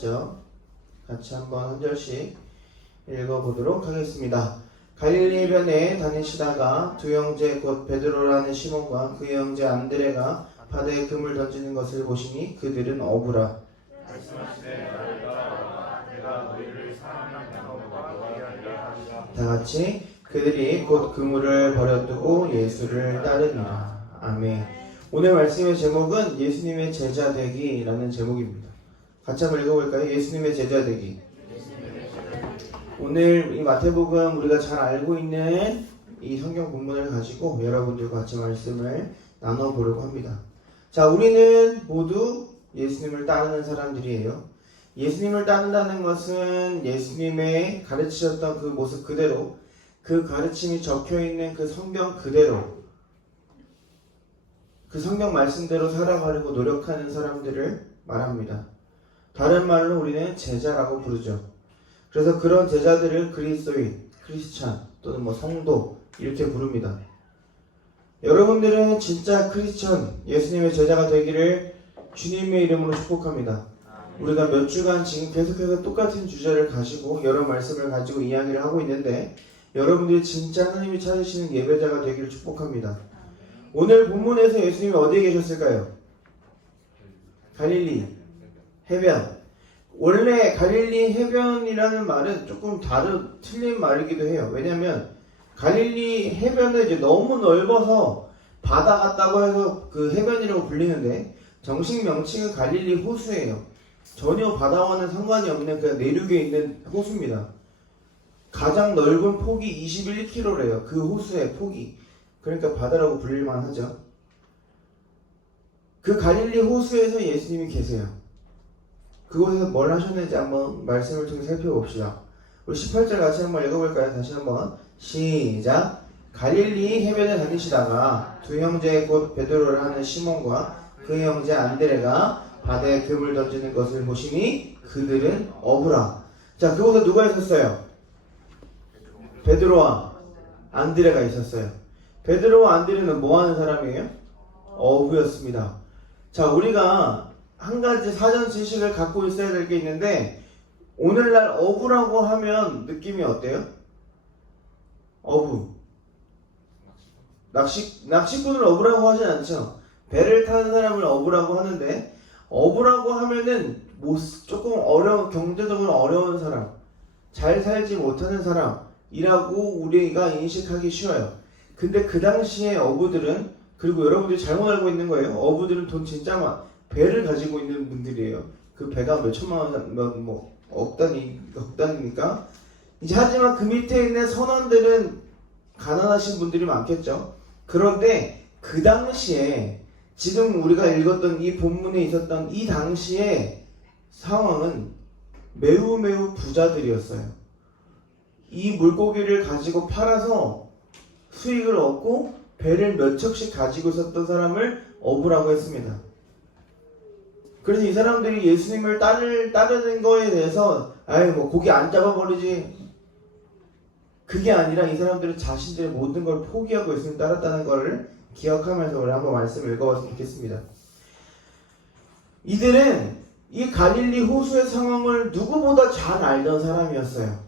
찾았죠? 같이 한번 한 절씩 읽어보도록 하겠습니다. 갈릴리 해변에 다니시다가 두 형제 곧 베드로라는 시몬과 그 형제 안드레가 바다에 금을 던지는 것을 보시니 그들은 어부라. 다같이 그들이 곧 그물을 버려두고 예수를 따르니라. 아멘. 오늘 말씀의 제목은 예수님의 제자 되기라는 제목입니다. 같이 한번 읽어볼까요? 예수님의 제자 되기. 오늘 이 마태복음 우리가 잘 알고 있는 이 성경 본문을 가지고 여러분들과 같이 말씀을 나눠보려고 합니다. 자, 우리는 모두 예수님을 따르는 사람들이에요. 예수님을 따른다는 것은 예수님의 가르치셨던 그 모습 그대로, 그 가르침이 적혀있는 그 성경 그대로, 그 성경 말씀대로 살아가려고 노력하는 사람들을 말합니다. 다른 말로 우리는 제자라고 부르죠. 그래서 그런 제자들을 그리스도인, 크리스찬 또는 성도 이렇게 부릅니다. 여러분들은 진짜 크리스천, 예수님의 제자가 되기를 주님의 이름으로 축복합니다. 우리가 몇 주간 지금 계속해서 똑같은 주제를 가지고 여러 말씀을 가지고 이야기를 하고 있는데 여러분들이 진짜 하나님이 찾으시는 예배자가 되기를 축복합니다. 오늘 본문에서 예수님이 어디에 계셨을까요? 갈릴리 해변. 원래 갈릴리 해변이라는 말은 조금 틀린 말이기도 해요. 왜냐하면 갈릴리 해변은 이제 너무 넓어서 바다 같다고 해서 그 해변이라고 불리는데 정식 명칭은 갈릴리 호수예요. 전혀 바다와는 상관이 없는 그냥 내륙에 있는 호수입니다. 가장 넓은 폭이 21km래요. 그 호수의 폭이. 그러니까 바다라고 불릴만 하죠. 그 갈릴리 호수에서 예수님이 계세요. 그곳에서 뭘 하셨는지 한번 말씀을 통해 살펴봅시다. 우리 18절 같이 한번 읽어볼까요? 다시 한번 시작. 갈릴리 해변에 다니시다가 두 형제 곧 베드로를 하는 시몬과 그 형제 안드레가 바다에 금을 던지는 것을 보시니 그들은 어부라. 자, 그곳에 누가 있었어요? 베드로와 안드레가 있었어요. 베드로와 안드레는 뭐 하는 사람이에요? 어부였습니다. 자, 우리가 한 가지 사전 지식을 갖고 있어야 될 게 있는데 오늘날 어부라고 하면 느낌이 어때요? 어부. 낚시꾼을 어부라고 하진 않죠. 배를 타는 사람을 어부라고 하는데 어부라고 하면은 조금 경제적으로 어려운 사람, 잘 살지 못하는 사람이라고 우리가 인식하기 쉬워요. 근데 그 당시에 어부들은, 그리고 여러분들이 잘못 알고 있는 거예요. 어부들은 돈 진짜 배를 가지고 있는 분들이에요. 그 배가 몇 천만 원, 억 단위니까. 이제 하지만 그 밑에 있는 선원들은 가난하신 분들이 많겠죠. 그런데 그 당시에 지금 우리가 읽었던 이 본문에 있었던 이 당시의 상황은 매우 부자들이었어요. 이 물고기를 가지고 팔아서 수익을 얻고 배를 몇 척씩 가지고 있었던 사람을 어부라고 했습니다. 그래서 이 사람들이 예수님을 따르는 거에 대해서 고기 안 잡아버리지, 그게 아니라 이 사람들은 자신들의 모든 걸 포기하고 예수님 따랐다는 것을 기억하면서 우리 한번 말씀을 읽어봤으면 좋겠습니다. 이들은 이 갈릴리 호수의 상황을 누구보다 잘 알던 사람이었어요.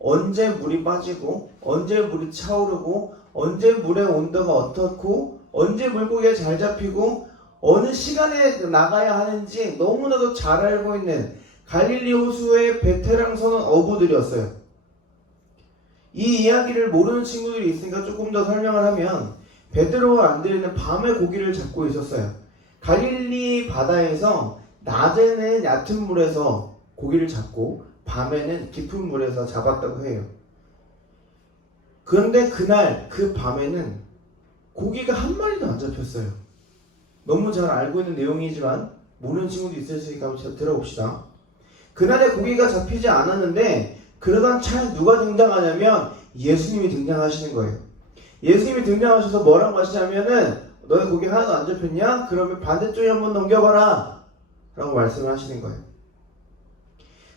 언제 물이 빠지고, 언제 물이 차오르고, 언제 물의 온도가 어떻고, 언제 물고기가 잘 잡히고, 어느 시간에 나가야 하는지 너무나도 잘 알고 있는 갈릴리 호수의 베테랑 선원 어부들이었어요. 이 이야기를 모르는 친구들이 있으니까 조금 더 설명을 하면 베드로와 안드레는 밤에 고기를 잡고 있었어요. 갈릴리 바다에서 낮에는 얕은 물에서 고기를 잡고 밤에는 깊은 물에서 잡았다고 해요. 그런데 그날 그 밤에는 고기가 한 마리도 안 잡혔어요. 너무 잘 알고 있는 내용이지만 모르는 친구도 있을 수 있으니까 한번 들어봅시다. 그날에 고기가 잡히지 않았는데 그러던 차에 누가 등장하냐면 예수님이 등장하시는 거예요. 예수님이 등장하셔서 뭐라고 하시냐면은 너네 고기 하나도 안 잡혔냐? 그러면 반대쪽에 한번 넘겨봐라 라고 말씀을 하시는 거예요.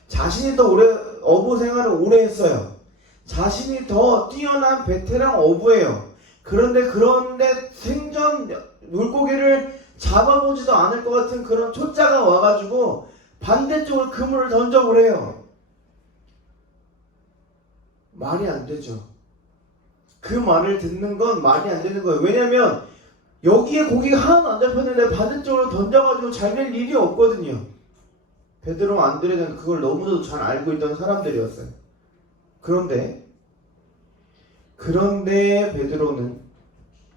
자신이 더 어부 생활을 오래 했어요. 자신이 더 뛰어난 베테랑 어부예요. 그런데 생전 물고기를 잡아보지도 않을 것 같은 그런 초짜가 와가지고 반대쪽으로 그물을 던져보래요. 말이 안 되죠. 그 말을 듣는 건 말이 안 되는 거예요. 왜냐면 여기에 고기가 하나도 안 잡혔는데 반대쪽으로 던져가지고 잘 될 일이 없거든요. 베드로 안드레는 그걸 너무도 잘 알고 있던 사람들이었어요. 그런데 베드로는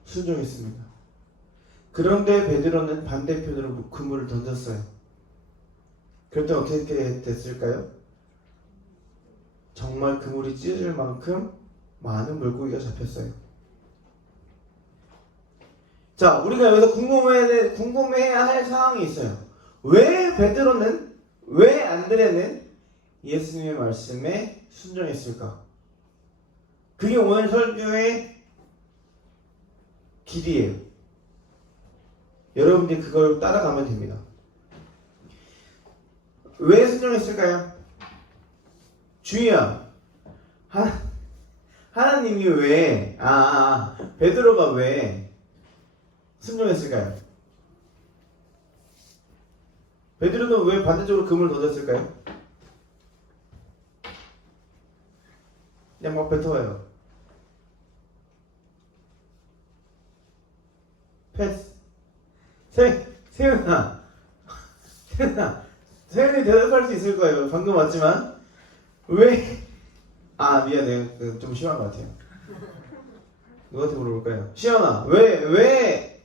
순종했습니다. 그런데 베드로는 반대편으로 그물을 던졌어요. 그랬더니 어떻게 됐을까요? 정말 그물이 찢어질 만큼 많은 물고기가 잡혔어요. 자, 우리가 여기서 궁금해야 할 상황이 있어요. 왜 베드로는, 왜 안드레는 예수님의 말씀에 순종했을까? 그게 오늘 설교의 길이에요. 여러분들이 그걸 따라가면 됩니다. 왜 순종했을까요? 주희야, 하나님이 왜, 베드로가 왜 순종했을까요? 베드로는 왜 반대쪽으로 금을 던졌을까요? 그냥 막 뱉어봐요. 패스. 세윤아, 세윤이 대답할 수 있을 거예요. 방금 왔지만 왜? 미안해요. 좀 심한 것 같아요. 누구한테 물어볼까요? 시연아, 왜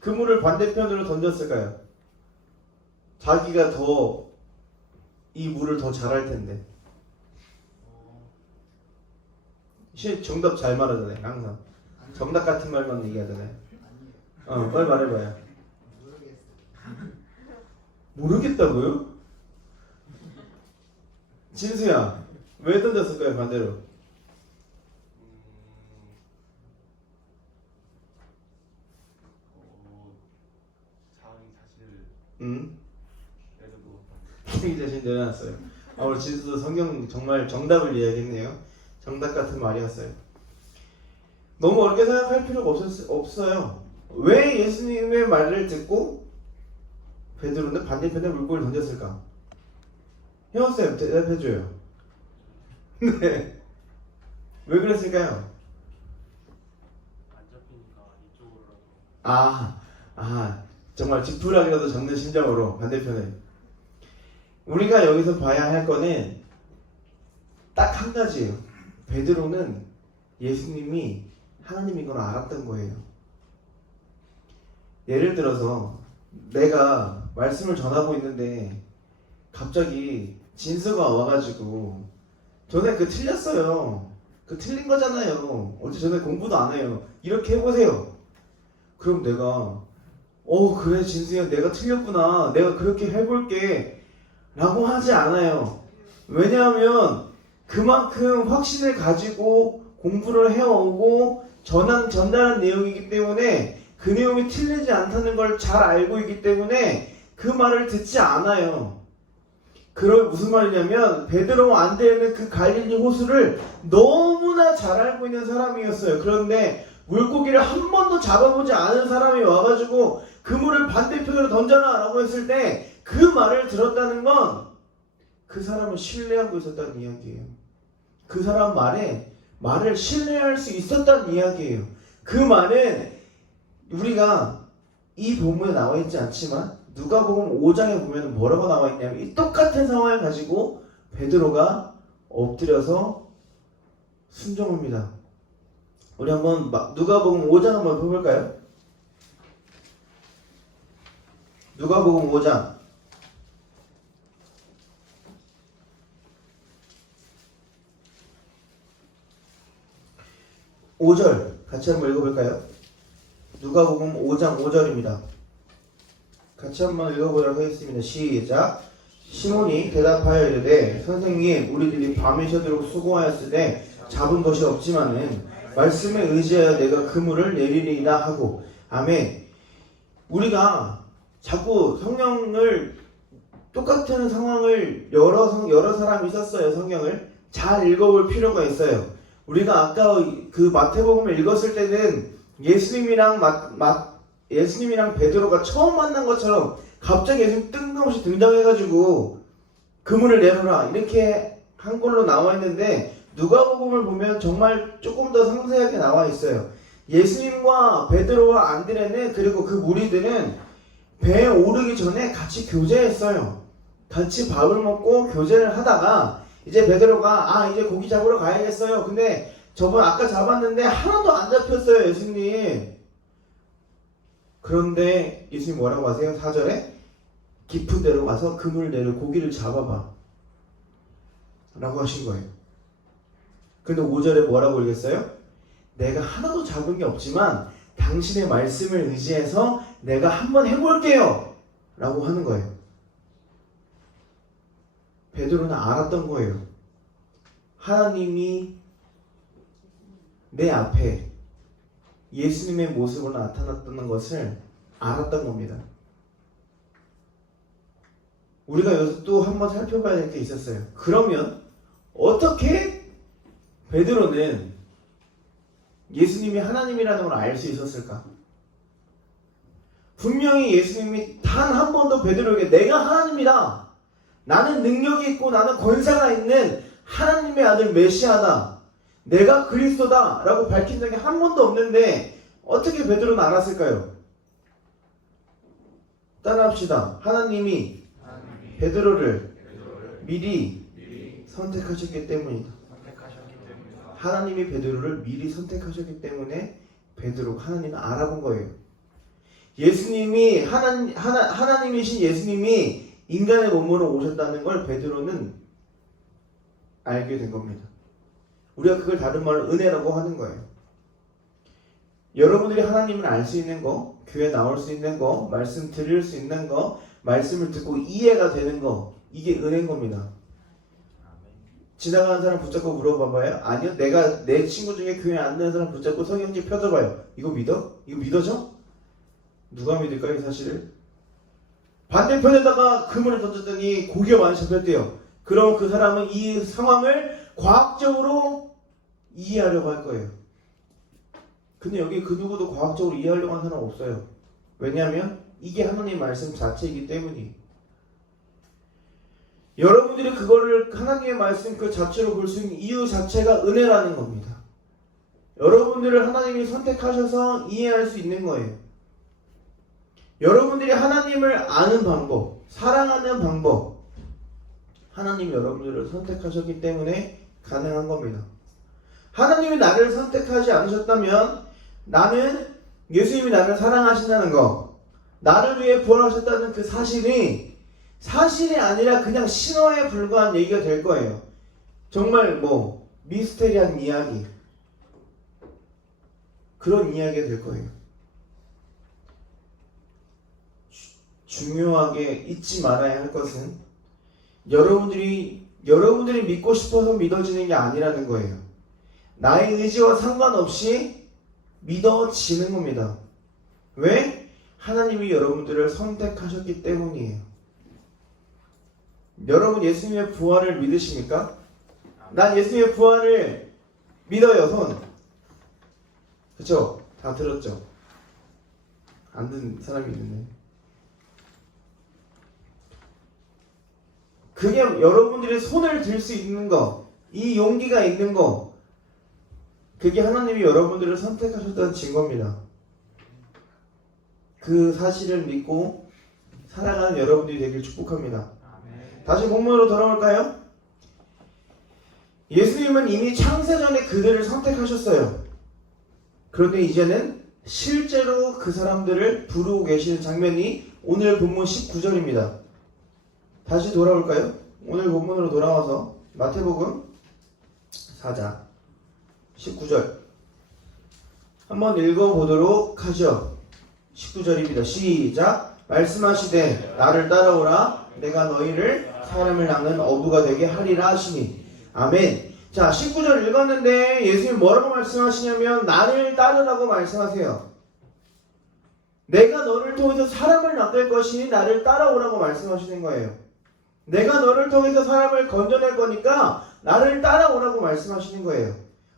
그물을 반대편으로 던졌을까요? 자기가 더 이 물을 더 잘할 텐데. 정답 잘 말하잖아요. 항상 정답 같은 말만 얘기하잖아요. 빨리 말해봐요. 모르겠다고요? 진수야, 왜 던졌을까요? 반대로. 자기 자신 내려놨어요. 오늘 진수도 성경 정말 정답을 이야기했네요. 정답 같은 말이었어요. 너무 어렵게 생각할 필요가 없어요. 왜 예수님의 말을 듣고 베드로는 반대편에 물고기를 던졌을까? 형쌤 대답해줘요. 네. 왜 그랬을까요? 안 잡히니까 이쪽으로라도. 정말 지푸라기라도 잡는 심정으로 반대편에. 우리가 여기서 봐야 할 거는 딱 한 가지예요. 베드로는 예수님이 하나님인 걸 알았던 거예요. 예를 들어서 내가 말씀을 전하고 있는데 갑자기 진수가 와가지고 전에 틀렸어요. 틀린 거잖아요. 어제 전에 공부도 안 해요. 이렇게 해보세요. 그럼 내가 그래 진수야, 내가 틀렸구나, 내가 그렇게 해볼게 라고 하지 않아요. 왜냐하면 그만큼 확신을 가지고 공부를 해오고 전달한 내용이기 때문에 그 내용이 틀리지 않다는 걸 잘 알고 있기 때문에 그 말을 듣지 않아요. 그럼 무슨 말이냐면 베드로와 안드레는 그 갈릴리 호수를 너무나 잘 알고 있는 사람이었어요. 그런데 물고기를 한 번도 잡아보지 않은 사람이 와가지고 그물을 반대편으로 던져라 라고 했을 때 그 말을 들었다는 건 그 사람을 신뢰하고 있었다는 이야기예요. 그 사람 말을 신뢰할 수 있었다는 이야기예요. 그 말은 우리가 이 본문에 나와 있지 않지만 누가복음 5장에 보면 뭐라고 나와 있냐면 이 똑같은 상황을 가지고 베드로가 엎드려서 순종합니다. 우리 한번 누가복음 5장 한번 펴볼까요? 누가복음 5장 5절 같이 한번 읽어볼까요? 누가복음 5장 5절입니다. 같이 한번 읽어보도록 하겠습니다. 시작. 시몬이 대답하여 이르되 선생님, 우리들이 밤이 새도록 수고하였으되 잡은 것이 없지만은 말씀에 의지하여 내가 그물을 내리리이다 하고. 아멘. 우리가 자꾸 성경을 똑같은 상황을 여러 사람이 썼어요. 성경을 잘 읽어볼 필요가 있어요. 우리가 아까 그 마태복음을 읽었을 때는 예수님이랑 예수님이랑 베드로가 처음 만난 것처럼 갑자기 예수님 뜬금없이 등장해가지고 그물을 내놓으라 이렇게 한글로 나와 있는데 누가복음을 보면 정말 조금 더 상세하게 나와 있어요. 예수님과 베드로와 안드레는 그리고 그 무리들은 배에 오르기 전에 같이 교제했어요. 같이 밥을 먹고 교제를 하다가 이제 베드로가 이제 고기 잡으러 가야겠어요. 근데 저번 아까 잡았는데 하나도 안 잡혔어요, 예수님. 그런데 예수님 뭐라고 하세요? 4절에 깊은 데로 가서 그물 내려 고기를 잡아봐 라고 하신 거예요. 근데 5절에 뭐라고 읽겠어요? 내가 하나도 잡은 게 없지만 당신의 말씀을 의지해서 내가 한번 해볼게요 라고 하는 거예요. 베드로는 알았던 거예요. 하나님이 내 앞에 예수님의 모습으로 나타났다는 것을 알았던 겁니다. 우리가 여기서 또 한번 살펴봐야 될 게 있었어요. 그러면 어떻게 베드로는 예수님이 하나님이라는 걸 알 수 있었을까? 분명히 예수님이 단 한 번도 베드로에게 내가 하나님이다, 나는 능력이 있고 나는 권세가 있는 하나님의 아들 메시아다, 내가 그리스도다 라고 밝힌 적이 한 번도 없는데 어떻게 베드로는 알았을까요? 따라합시다. 하나님이 베드로를 미리 선택하셨기 때문이다. 하나님이 베드로를 미리 선택하셨기 때문에 베드로가 하나님을 알아본 거예요. 예수님이 하나님이신 예수님이 인간의 몸으로 오셨다는 걸 베드로는 알게 된 겁니다. 우리가 그걸 다른 말로 은혜라고 하는 거예요. 여러분들이 하나님을 알 수 있는 거, 교회 나올 수 있는 거, 말씀 들을 수 있는 거, 말씀을 듣고 이해가 되는 거, 이게 은혜인 겁니다. 지나가는 사람 붙잡고 물어봐봐요. 아니요, 내가 내 친구 중에 교회 안 다니는 사람 붙잡고 성경책 펴줘봐요. 이거 믿어? 이거 믿어져? 누가 믿을까요, 이 사실을? 반대편에다가 그물을 던졌더니 고기가 많이 잡혔대요. 그럼 그 사람은 이 상황을 과학적으로 이해하려고 할 거예요. 근데 여기 그 누구도 과학적으로 이해하려고 하는 사람 없어요. 왜냐하면 이게 하나님 말씀 자체이기 때문이에요. 여러분들이 그거를 하나님의 말씀 그 자체로 볼 수 있는 이유 자체가 은혜라는 겁니다. 여러분들을 하나님이 선택하셔서 이해할 수 있는 거예요. 여러분들이 하나님을 아는 방법, 사랑하는 방법, 하나님이 여러분들을 선택하셨기 때문에 가능한 겁니다. 하나님이 나를 선택하지 않으셨다면 나는 예수님이 나를 사랑하신다는 거, 나를 위해 부활하셨다는 그 사실이 아니라 그냥 신화에 불과한 얘기가 될 거예요. 정말 미스테리한 이야기, 그런 이야기가 될 거예요. 중요하게 잊지 말아야 할 것은 여러분들이 믿고 싶어서 믿어지는 게 아니라는 거예요. 나의 의지와 상관없이 믿어지는 겁니다. 왜? 하나님이 여러분들을 선택하셨기 때문이에요. 여러분 예수님의 부활을 믿으십니까? 난 예수님의 부활을 믿어요. 손. 그쵸? 다 들었죠? 안 듣는 사람이 있는데. 그게 여러분들이 손을 들 수 있는 거, 이 용기가 있는 거, 그게 하나님이 여러분들을 선택하셨다는 증거입니다. 그 사실을 믿고 살아가는 여러분들이 되길 축복합니다. 다시 본문으로 돌아올까요? 예수님은 이미 창세전에 그들을 선택하셨어요. 그런데 이제는 실제로 그 사람들을 부르고 계시는 장면이 오늘 본문 19절입니다. 다시 돌아올까요? 오늘 본문으로 돌아와서 마태복음 4장 19절 한번 읽어보도록 하죠. 19절입니다. 시작. 말씀하시되 나를 따라오라 내가 너희를 사람을 낚는 어부가 되게 하리라 하시니. 아멘. 자, 19절 읽었는데 예수님 뭐라고 말씀하시냐면 나를 따르라고 말씀하세요. 내가 너를 통해서 사람을 낚을 것이니 나를 따라오라고 말씀하시는 거예요. 내가 너를 통해서 사람을 건져낼 거니까 나를 따라오라고 말씀하시는 거예요.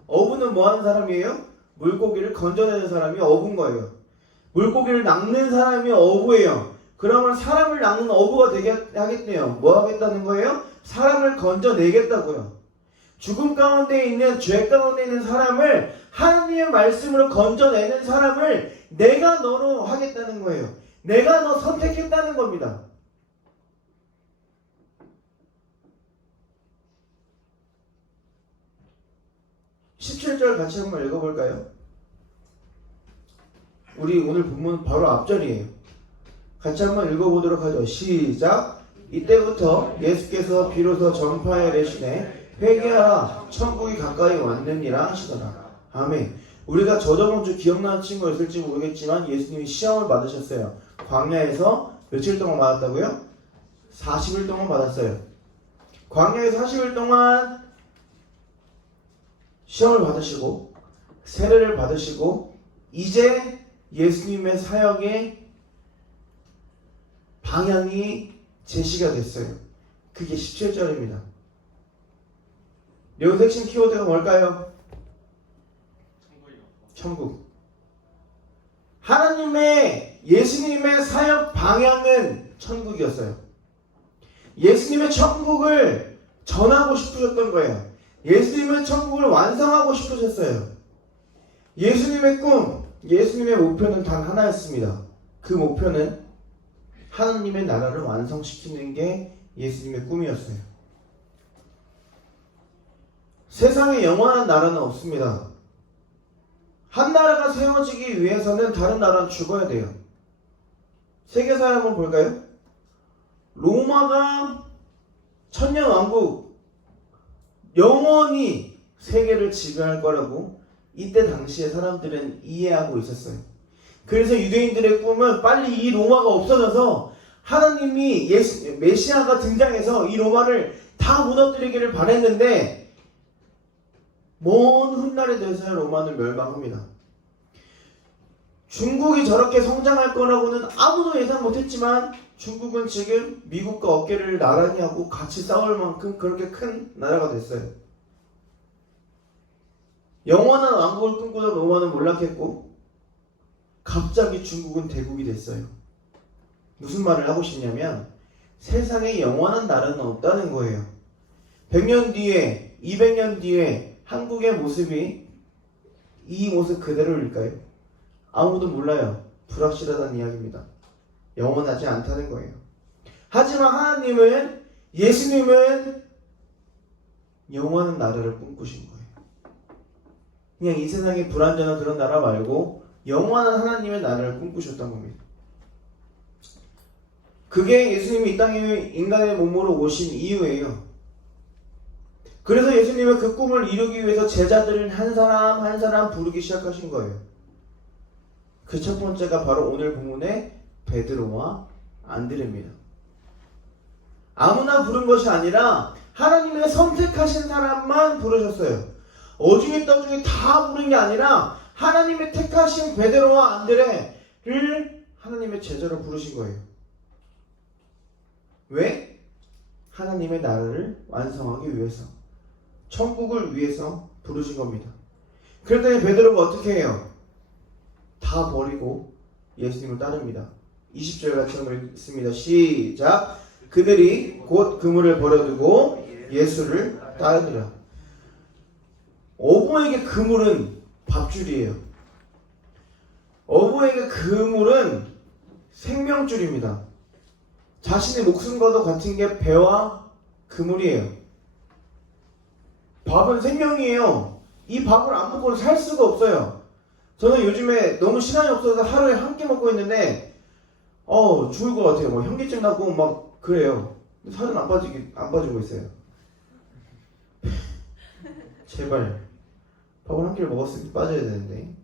어부는 뭐 하는 사람이에요? 물고기를 건져내는 사람이 어부인 거예요. 물고기를 낚는 사람이 어부예요. 그러면 사람을 낚는 어부가 되게 하겠네요. 뭐 하겠다는 거예요? 사람을 건져내겠다고요. 죽음 가운데 있는, 죄 가운데 있는 사람을 하나님의 말씀으로 건져내는 사람을 내가 너로 하겠다는 거예요. 내가 너 선택했다는 겁니다. (17절) 같이 한번 읽어볼까요? 우리 오늘 본문 바로 앞절이에요. 같이 한번 읽어보도록 하죠. 시작. 이때부터 예수께서 비로소 전파에 이르시되 회개하라 천국이 가까이 왔느니라 하시더라. 아멘. 우리가 저저번 주 기억나는 친구가 있을지 모르겠지만 예수님이 시험을 받으셨어요. 광야에서 며칠 동안 받았다고요? 40일 동안 받았어요. 광야에서 40일 동안 시험을 받으시고 세례를 받으시고 이제 예수님의 사역의 방향이 제시가 됐어요. 그게 17절입니다. 여기서 핵심 키워드가 뭘까요? 천국. 하나님의 예수님의 사역 방향은 천국이었어요. 예수님의 천국을 전하고 싶으셨던 거예요. 예수님의 천국을 완성하고 싶으셨어요. 예수님의 꿈, 예수님의 목표는 단 하나였습니다. 그 목표는 하나님의 나라를 완성시키는 게 예수님의 꿈이었어요. 세상에 영원한 나라는 없습니다. 한 나라가 세워지기 위해서는 다른 나라는 죽어야 돼요. 세계사를 한번 볼까요? 로마가 천년왕국 영원히 세계를 지배할 거라고 이때 당시에 사람들은 이해하고 있었어요. 그래서 유대인들의 꿈은 빨리 이 로마가 없어져서 하나님이 메시아가 등장해서 이 로마를 다 무너뜨리기를 바랬는데 먼 훗날에 대해서 로마는 멸망합니다. 중국이 저렇게 성장할 거라고는 아무도 예상 못했지만 중국은 지금 미국과 어깨를 나란히 하고 같이 싸울 만큼 그렇게 큰 나라가 됐어요. 영원한 왕국을 꿈꾸던 로마는 몰락했고 갑자기 중국은 대국이 됐어요. 무슨 말을 하고 싶냐면 세상에 영원한 나라는 없다는 거예요. 100년 뒤에 200년 뒤에 한국의 모습이 이 모습 그대로일까요? 아무도 몰라요. 불확실하다는 이야기입니다. 영원하지 않다는 거예요. 하지만 하나님은, 예수님은 영원한 나라를 꿈꾸신 거예요. 그냥 이 세상에 불완전한 그런 나라 말고 영원한 하나님의 나라를 꿈꾸셨던 겁니다. 그게 예수님이 이 땅에 인간의 몸으로 오신 이유예요. 그래서 예수님은 그 꿈을 이루기 위해서 제자들을 한 사람 한 사람 부르기 시작하신 거예요. 그 첫 번째가 바로 오늘 본문의 베드로와 안드레입니다. 아무나 부른 것이 아니라 하나님의 선택하신 사람만 부르셨어요. 어중에 떠중에 다 부른 게 아니라 하나님의 택하신 베드로와 안드레를 하나님의 제자로 부르신 거예요. 왜? 하나님의 나라를 완성하기 위해서, 천국을 위해서 부르신 겁니다. 그랬더니 베드로가 어떻게 해요? 다 버리고 예수님을 따릅니다. 20절 같이 한번 읽습니다. 시작. 그들이 곧 그물을 버려두고 예수를 따르니라. 어부에게 그물은 밥줄이에요. 어부에게 그물은 생명줄입니다. 자신의 목숨과도 같은 게 배와 그물이에요. 밥은 생명이에요. 이 밥을 안 먹고는 살 수가 없어요. 저는 요즘에 너무 시간이 없어서 하루에 한 끼 먹고 있는데 죽을 것 같아요. 현기증 나고 막 그래요. 살은 안 빠지고 있어요. 제발 밥을 한 끼를 먹었으면 빠져야 되는데.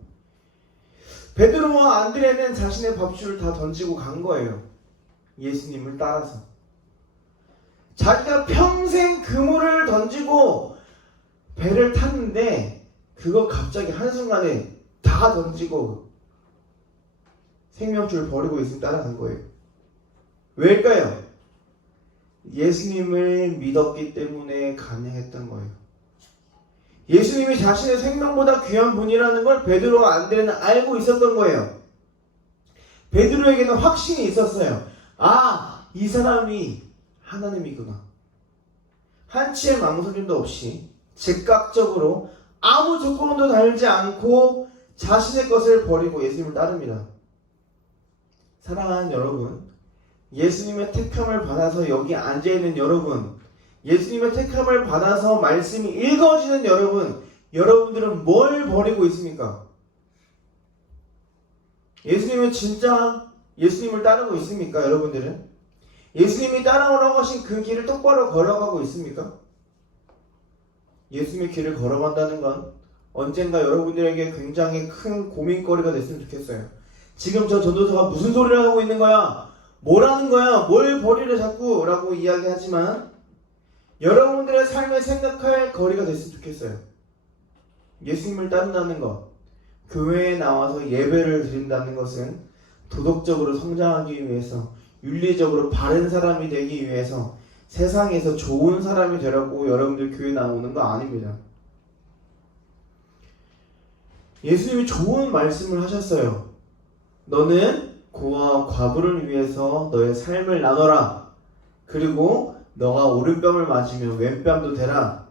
베드로와 안드레는 자신의 밥줄을 다 던지고 간 거예요. 예수님을 따라서. 자기가 평생 그물을 던지고 배를 탔는데 그거 갑자기 한순간에 다 던지고 생명줄 버리고 예수님 따라간 거예요. 왜일까요? 예수님을 믿었기 때문에 가능했던 거예요. 예수님이 자신의 생명보다 귀한 분이라는 걸 베드로와 안드레는 알고 있었던 거예요. 베드로에게는 확신이 있었어요. 아, 이 사람이 하나님이구나. 한치의 망설임도 없이 즉각적으로 아무 조건도 달지 않고 자신의 것을 버리고 예수님을 따릅니다. 사랑하는 여러분, 예수님의 택함을 받아서 여기 앉아있는 여러분, 예수님의 택함을 받아서 말씀이 읽어지는 여러분, 여러분들은 뭘 버리고 있습니까? 예수님은 진짜 예수님을 따르고 있습니까? 여러분들은? 예수님이 따라오라고 하신 그 길을 똑바로 걸어가고 있습니까? 예수님의 길을 걸어간다는 건 언젠가 여러분들에게 굉장히 큰 고민거리가 됐으면 좋겠어요. 지금 저 전도사가 무슨 소리를 하고 있는 거야? 뭐라는 거야? 뭘 버리래 자꾸? 라고 이야기하지만 여러분들의 삶에 생각할 거리가 됐으면 좋겠어요. 예수님을 따른다는 것, 교회에 나와서 예배를 드린다는 것은 도덕적으로 성장하기 위해서, 윤리적으로 바른 사람이 되기 위해서, 세상에서 좋은 사람이 되라고 여러분들 교회 나오는 거 아닙니다. 예수님이 좋은 말씀을 하셨어요. 너는 고아와 과부를 위해서 너의 삶을 나눠라. 그리고 너가 오른뺨을 맞으면 왼뺨도 대라.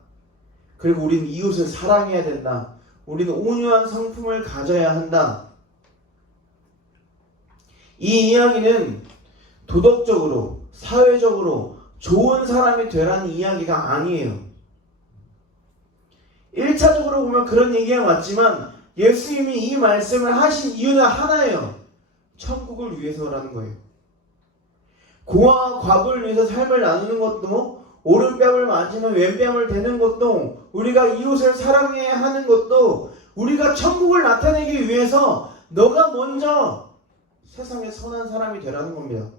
그리고 우리는 이웃을 사랑해야 된다. 우리는 온유한 성품을 가져야 한다. 이 이야기는 도덕적으로, 사회적으로 좋은 사람이 되라는 이야기가 아니에요. 1차적으로 보면 그런 얘기가 맞지만 예수님이 이 말씀을 하신 이유는 하나예요. 천국을 위해서라는 거예요. 고아와 과부를 위해서 삶을 나누는 것도, 오른뺨을 맞으면 왼뺨을 대는 것도, 우리가 이웃을 사랑해야 하는 것도, 우리가 천국을 나타내기 위해서 너가 먼저 세상에 선한 사람이 되라는 겁니다.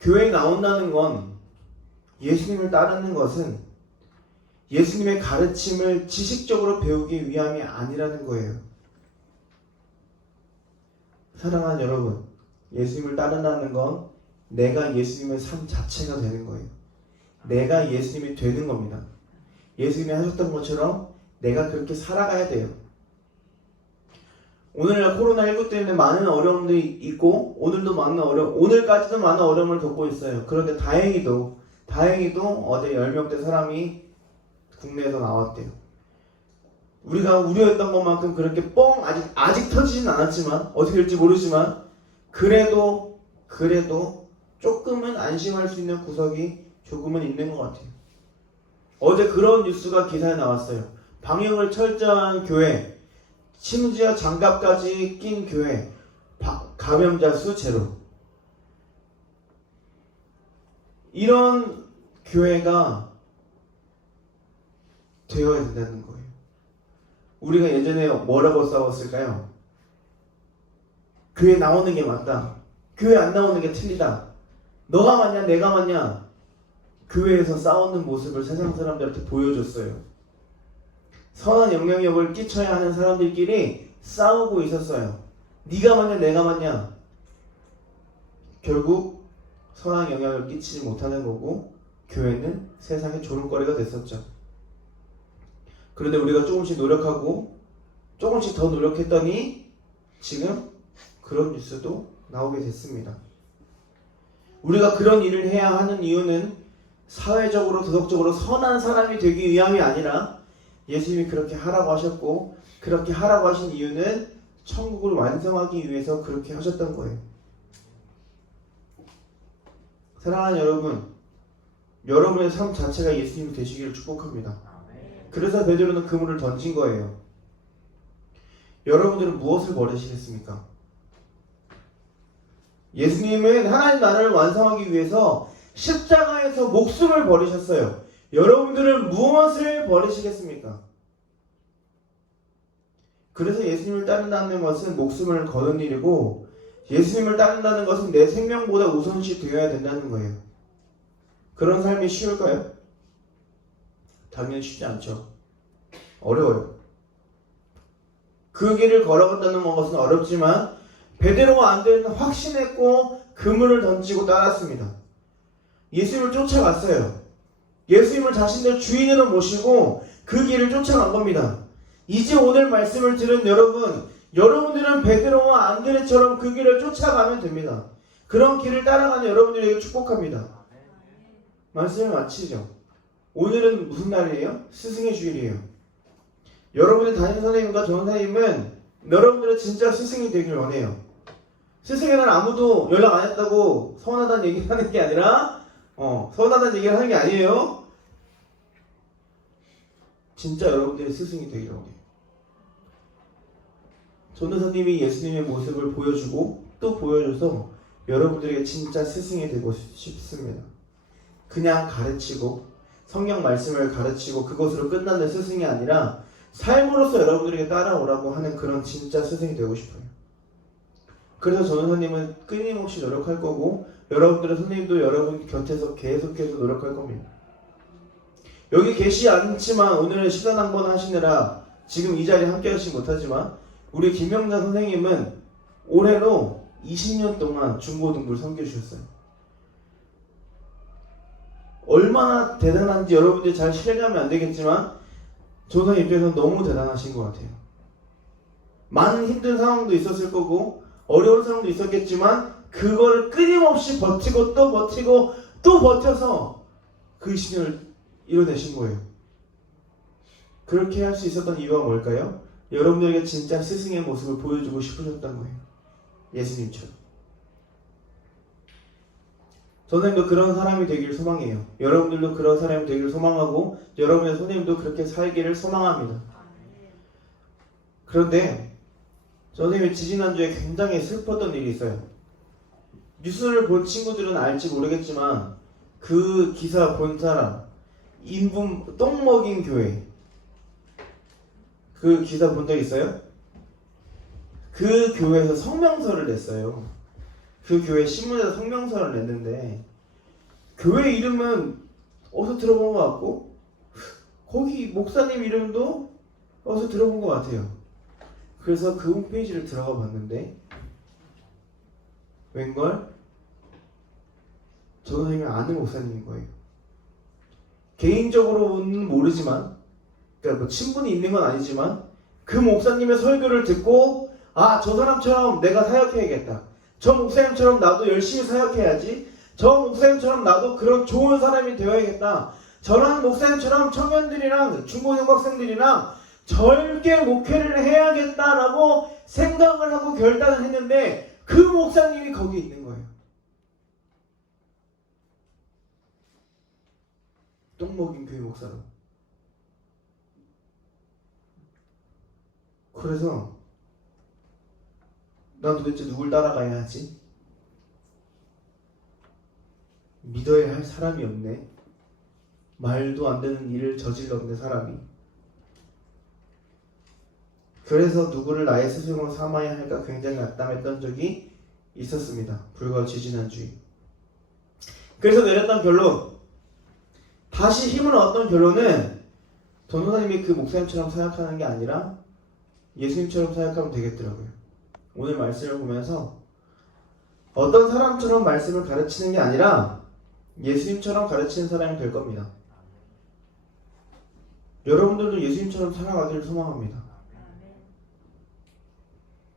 교회에 나온다는 건, 예수님을 따르는 것은 예수님의 가르침을 지식적으로 배우기 위함이 아니라는 거예요. 사랑하는 여러분, 예수님을 따른다는 건 내가 예수님의 삶 자체가 되는 거예요. 내가 예수님이 되는 겁니다. 예수님이 하셨던 것처럼 내가 그렇게 살아가야 돼요. 오늘날 코로나19 때문에 많은 어려움들이 있고 오늘까지도 많은 어려움을 겪고 있어요. 그런데 다행히도 어제 10명대 사람이 국내에서 나왔대요. 우리가 우려했던 것만큼 그렇게 아직 터지진 않았지만, 어떻게 될지 모르지만, 그래도 조금은 안심할 수 있는 구석이 조금은 있는 것 같아요. 어제 그런 뉴스가 기사에 나왔어요. 방역을 철저한 교회, 심지어 장갑까지 낀 교회, 감염자 수 제로. 이런 교회가 되어야 된다는 거예요. 우리가 예전에 뭐라고 싸웠을까요? 교회 나오는 게 맞다. 교회 안 나오는 게 틀리다. 너가 맞냐 내가 맞냐. 교회에서 싸우는 모습을 세상 사람들한테 보여줬어요. 선한 영향력을 끼쳐야 하는 사람들끼리 싸우고 있었어요. 네가 맞냐 내가 맞냐. 결국 선한 영향을 끼치지 못하는 거고, 교회는 세상의 조롱거리가 됐었죠. 그런데 우리가 조금씩 노력하고 조금씩 더 노력했더니 지금 그런 뉴스도 나오게 됐습니다. 우리가 그런 일을 해야 하는 이유는 사회적으로 도덕적으로 선한 사람이 되기 위함이 아니라 예수님이 그렇게 하라고 하셨고, 그렇게 하라고 하신 이유는 천국을 완성하기 위해서 그렇게 하셨던 거예요. 사랑하는 여러분, 여러분의 삶 자체가 예수님이 되시기를 축복합니다. 그래서 베드로는 그물을 던진 거예요. 여러분들은 무엇을 버리시겠습니까? 예수님은 하나님 나라를 완성하기 위해서 십자가에서 목숨을 버리셨어요. 여러분들은 무엇을 버리시겠습니까? 그래서 예수님을 따른다는 것은 목숨을 거는 일이고, 예수님을 따른다는 것은 내 생명보다 우선시 되어야 된다는 거예요. 그런 삶이 쉬울까요? 당연히 쉽지 않죠. 어려워요. 그 길을 걸어간다는 것은 어렵지만 베드로가 안 되는 확신했고 그물을 던지고 따랐습니다. 예수님을 쫓아갔어요. 예수님을 자신의 주인으로 모시고 그 길을 쫓아간 겁니다. 이제 오늘 말씀을 들은 여러분들은 베드로와 안드레처럼 그 길을 쫓아가면 됩니다. 그런 길을 따라가는 여러분들에게 축복합니다. 말씀을 마치죠. 오늘은 무슨 날이에요? 스승의 주일이에요. 여러분의 담임 선생님과 전사님은 여러분들의 진짜 스승이 되길 원해요. 스승의 날 아무도 연락 안 했다고 서운하다는 얘기를 하는 게 아니라 서운하다는 얘기를 하는 게 아니에요. 진짜 여러분들의 스승이 되길 원해요. 전도사님이 예수님의 모습을 보여주고 또 보여줘서 여러분들에게 진짜 스승이 되고 싶습니다. 그냥 가르치고 성경 말씀을 가르치고 그것으로 끝나는 스승이 아니라 삶으로서 여러분들에게 따라오라고 하는 그런 진짜 스승이 되고 싶어요. 그래서 전도사님은 끊임없이 노력할 거고 여러분들의 선생님도 여러분 곁에서 계속해서 노력할 겁니다. 여기 계시지 않지만 오늘은 시간 한 번 하시느라 지금 이 자리에 함께 하시지 못하지만 우리 김영자 선생님은 올해로 20년 동안 중고등부를 섬겨주셨어요. 얼마나 대단한지 여러분들이 잘 실감이 안 되겠지만 전도사님 입장에서는 너무 대단하신 것 같아요. 많은 힘든 상황도 있었을 거고 어려운 상황도 있었겠지만 그걸 끊임없이 버티고 또 버티고 또 버텨서 그 20년을 이뤄내신 거예요. 그렇게 할 수 있었던 이유가 뭘까요? 여러분들에게 진짜 스승의 모습을 보여주고 싶으셨던 거예요. 예수님처럼. 선생님도 그런 사람이 되길 소망해요. 여러분들도 그런 사람이 되길 소망하고 여러분의 선생님도 그렇게 살기를 소망합니다. 그런데 선생님이 지지난주에 굉장히 슬펐던 일이 있어요. 뉴스를 본 친구들은 알지 모르겠지만 그 기사 본 사람 인분 똥 먹인 교회 그 기사 본 적 있어요? 그 교회에서 성명서를 냈어요. 그 교회 신문에서 성명서를 냈는데 교회 이름은 어디서 들어본 것 같고 거기 목사님 이름도 어디서 들어본 것 같아요. 그래서 그 홈페이지를 들어가 봤는데 웬걸 저 선생님이 아는 목사님인 거예요. 개인적으로는 모르지만 그러니까 뭐 친분이 있는 건 아니지만 그 목사님의 설교를 듣고 아, 저 사람처럼 내가 사역해야겠다. 저 목사님처럼 나도 열심히 사역해야지. 저 목사님처럼 나도 그런 좋은 사람이 되어야겠다. 저런 목사님처럼 청년들이랑 중고등학생들이랑 절개 목회를 해야겠다라고 생각을 하고 결단을 했는데 그 목사님이 거기 있는 거예요. 똥 먹인 교회 목사로. 그래서 난 도대체 누굴 따라가야 하지? 믿어야 할 사람이 없네. 말도 안 되는 일을 저질렀네 사람이. 그래서 누구를 나의 스승으로 삼아야 할까 굉장히 낙담했던 적이 있었습니다. 불과 지지난주에. 그래서 내렸던 결론, 다시 힘을 얻었던 결론은 전도사님이 그 목사님처럼 사역하는 게 아니라 예수님처럼 사역하면 되겠더라고요. 오늘 말씀을 보면서 어떤 사람처럼 말씀을 가르치는 게 아니라 예수님처럼 가르치는 사람이 될 겁니다. 여러분들도 예수님처럼 살아가기를 소망합니다.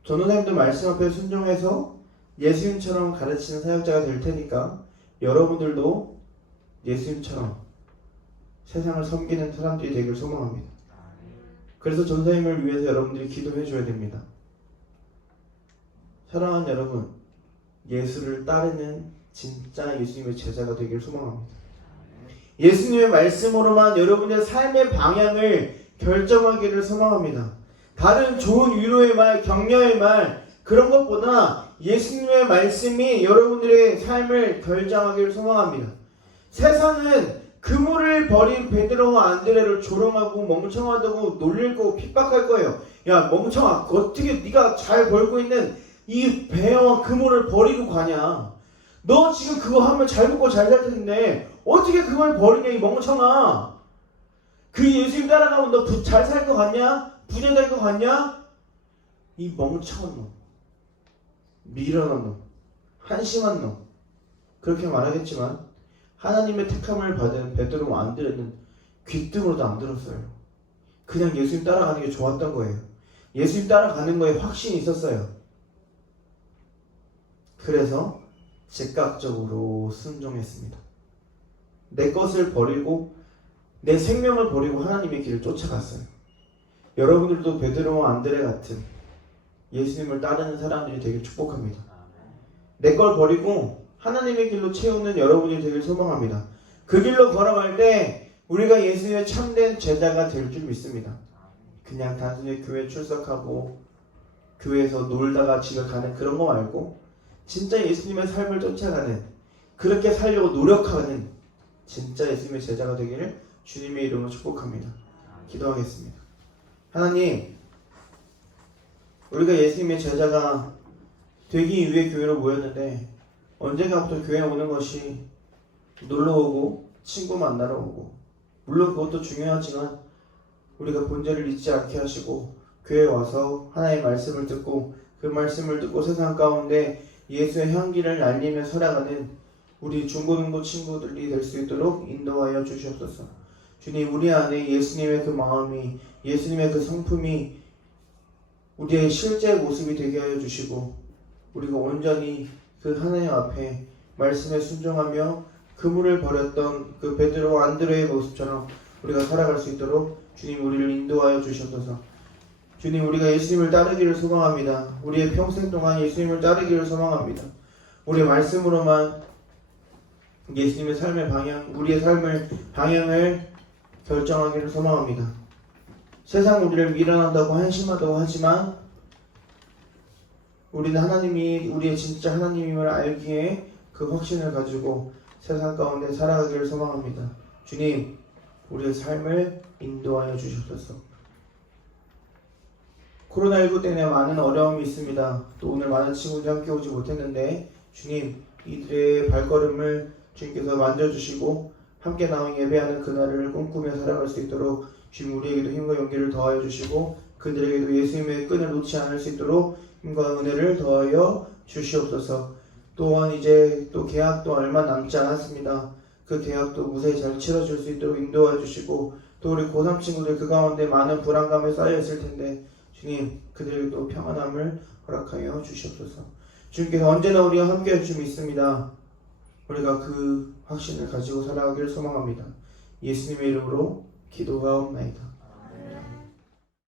전도사님도 말씀 앞에 순종해서 예수님처럼 가르치는 사역자가 될 테니까 여러분들도 예수님처럼 세상을 섬기는 사람들이 되길 소망합니다. 그래서 전도사님을 위해서 여러분들이 기도해 줘야 됩니다. 사랑하는 여러분, 예수를 따르는 진짜 예수님의 제자가 되길 소망합니다. 예수님의 말씀으로만 여러분의 삶의 방향을 결정하기를 소망합니다. 다른 좋은 위로의 말, 격려의 말 그런 것보다 예수님의 말씀이 여러분들의 삶을 결정하기를 소망합니다. 세상은 그물을 버린 베드로와 안드레를 조롱하고 멍청하다고 놀릴 거고 핍박할 거예요. 야 멍청아, 어떻게 네가 잘 벌고 있는 이 배와 그물을 버리고 가냐? 너 지금 그거 하면 잘 먹고 잘 살 텐데 어떻게 그걸 버리냐 이 멍청아. 그 예수님 따라가면 너 잘 살 것 같냐? 부자 될 것 같냐? 이 멍청한 놈, 미련한 놈, 한심한 놈 그렇게 말하겠지만 하나님의 택함을 받은 베드로와 안드레는 귀등으로도 안 들었어요. 그냥 예수님 따라가는 게 좋았던 거예요. 예수님 따라가는 거에 확신이 있었어요. 그래서 즉각적으로 순종했습니다. 내 것을 버리고 내 생명을 버리고 하나님의 길을 쫓아갔어요. 여러분들도 베드로와 안드레 같은 예수님을 따르는 사람들이 되길 축복합니다. 내 걸 버리고 하나님의 길로 채우는 여러분이 되길 소망합니다. 그 길로 걸어갈 때 우리가 예수님의 참된 제자가 될 줄 믿습니다. 그냥 단순히 교회 출석하고 교회에서 놀다가 집에 가는 그런 거 말고 진짜 예수님의 삶을 쫓아가는, 그렇게 살려고 노력하는 진짜 예수님의 제자가 되기를 주님의 이름으로 축복합니다. 기도하겠습니다. 하나님, 우리가 예수님의 제자가 되기 위해 교회로 모였는데 언젠가부터 교회에 오는 것이 놀러오고 친구 만나러 오고, 물론 그것도 중요하지만 우리가 본질을 잊지 않게 하시고 교회에 와서 하나님의 말씀을 듣고 그 말씀을 듣고 세상 가운데 예수의 향기를 알리며 살아가는 우리 중고등부 친구들이 될 수 있도록 인도하여 주시옵소서. 주님, 우리 안에 예수님의 그 마음이, 예수님의 그 성품이 우리의 실제 모습이 되게 하여 주시고 우리가 온전히 그 하나님 앞에 말씀에 순종하며 그물을 버렸던 그 베드로와 안드레의 모습처럼 우리가 살아갈 수 있도록 주님 우리를 인도하여 주시옵소서. 주님, 우리가 예수님을 따르기를 소망합니다. 우리의 평생 동안 예수님을 따르기를 소망합니다. 우리의 말씀으로만 예수님의 삶의 방향, 우리의 삶의 방향을 결정하기를 소망합니다. 세상 우리를 미련하다고 한심하다고 하지만 우리는 하나님이 우리의 진짜 하나님임을 알기에 그 확신을 가지고 세상 가운데 살아가기를 소망합니다. 주님, 우리의 삶을 인도하여 주시옵소서. 코로나19 때문에 많은 어려움이 있습니다. 또 오늘 많은 친구들이 함께 오지 못했는데 주님, 이들의 발걸음을 주님께서 만져주시고 함께 나와 예배하는 그날을 꿈꾸며 살아갈 수 있도록 주님 우리에게도 힘과 용기를 더하여 주시고 그들에게도 예수님의 끈을 놓지 않을 수 있도록 힘과 은혜를 더하여 주시옵소서. 또한 이제 또 계약도 얼마 남지 않았습니다. 그 계약도 무사히 잘 치러질 수 있도록 인도해 주시고 또 우리 고3 친구들 그 가운데 많은 불안감에 쌓여 있을 텐데 주님 그들에게도 평안함을 허락하여 주시옵소서. 주님께서 언제나 우리와 함께 해주심이 있습니다. 우리가 그 확신을 가지고 살아가기를 소망합니다. 예수님의 이름으로 기도하옵나이다.